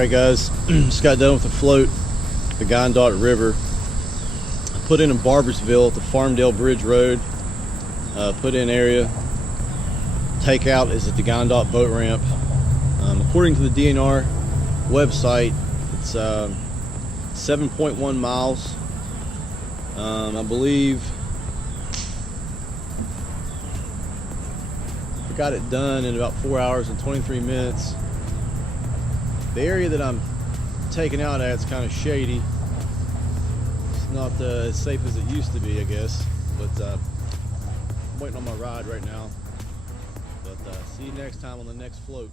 Alright guys, just got done with the float, the Guyandotte River. I put in Barboursville at the Farmdale Bridge Road. Put in area. Takeout is at the Guyandotte boat ramp. According to the DNR website, it's 7.1 miles. I believe I got it done in about 4 hours and 23 minutes. The area that I'm taking out at is kind of shady. It's not as safe as it used to be, I guess. But I'm waiting on my ride right now. But see you next time on the next float.